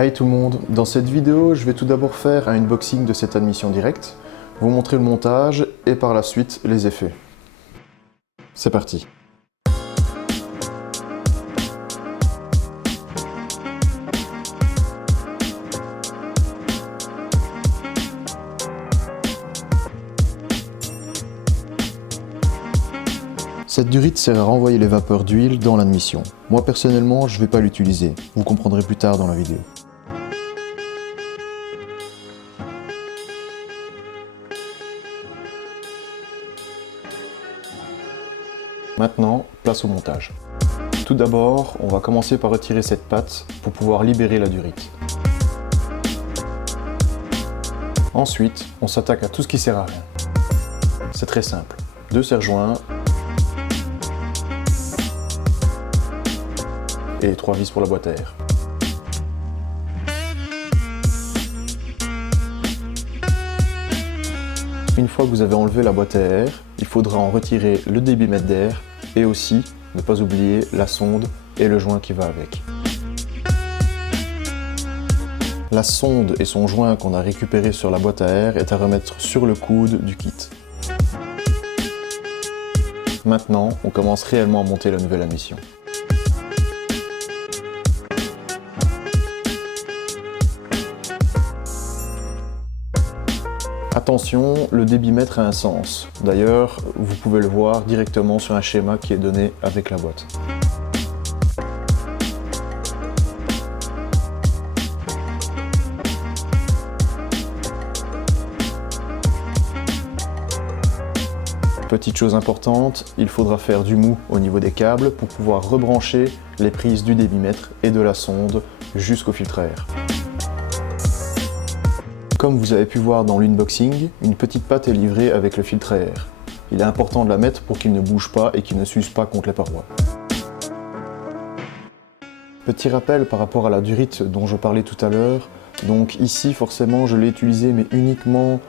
Hi tout le monde, dans cette vidéo je vais tout d'abord faire un unboxing de cette admission directe, vous montrer le montage et par la suite les effets. C'est parti. Cette durite sert à renvoyer les vapeurs d'huile dans l'admission. Moi personnellement, je ne vais pas l'utiliser. Vous comprendrez plus tard dans la vidéo. Maintenant, place au montage. Tout d'abord, on va commencer par retirer cette patte pour pouvoir libérer la durite. Ensuite, on s'attaque à tout ce qui sert à rien. C'est très simple. 2 serre-joints et 3 vis pour la boîte à air. Une fois que vous avez enlevé la boîte à air, il faudra en retirer le débitmètre d'air et aussi, ne pas oublier, la sonde et le joint qui va avec. La sonde et son joint qu'on a récupéré sur la boîte à air est à remettre sur le coude du kit. Maintenant, on commence réellement à monter la nouvelle admission. Attention, le débitmètre a un sens. D'ailleurs, vous pouvez le voir directement sur un schéma qui est donné avec la boîte. Petite chose importante, il faudra faire du mou au niveau des câbles pour pouvoir rebrancher les prises du débitmètre et de la sonde jusqu'au filtre à air. Comme vous avez pu voir dans l'unboxing, une petite patte est livrée avec le filtre à air. Il est important de la mettre pour qu'il ne bouge pas et qu'il ne s'use pas contre les parois. Petit rappel par rapport à la durite dont je parlais tout à l'heure. Donc ici forcément je l'ai utilisé mais uniquement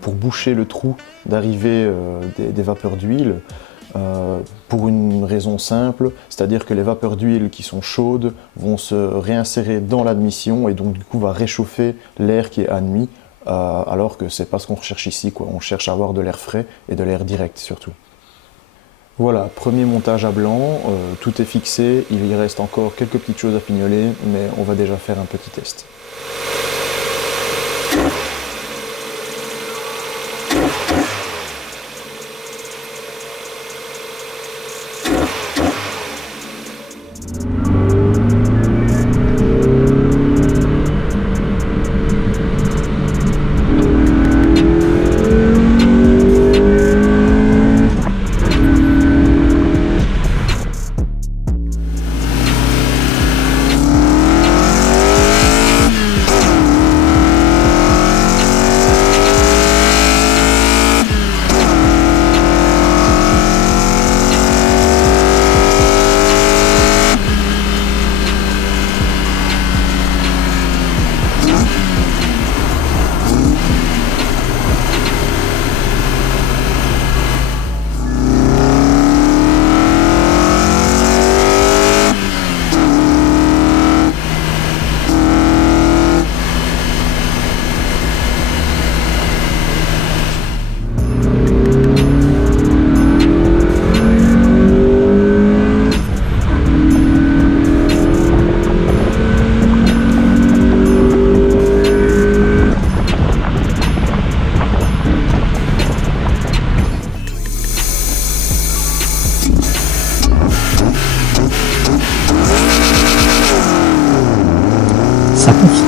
pour boucher le trou d'arrivée des vapeurs d'huile. Pour une raison simple, c'est-à-dire que les vapeurs d'huile qui sont chaudes vont se réinsérer dans l'admission et donc du coup va réchauffer l'air qui est admis, alors que c'est pas ce qu'on recherche ici, quoi. On cherche à avoir de l'air frais et de l'air direct surtout. Voilà, premier montage à blanc, tout est fixé, il y reste encore quelques petites choses à fignoler, mais on va déjà faire un petit test. Ça pousse.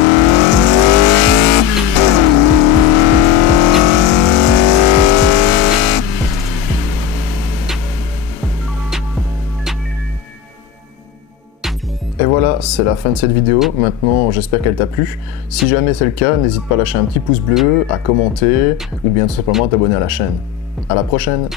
Et voilà, c'est la fin de cette vidéo. Maintenant, j'espère qu'elle t'a plu. Si jamais c'est le cas, n'hésite pas à lâcher un petit pouce bleu, à commenter ou bien tout simplement à t'abonner à la chaîne. À la prochaine!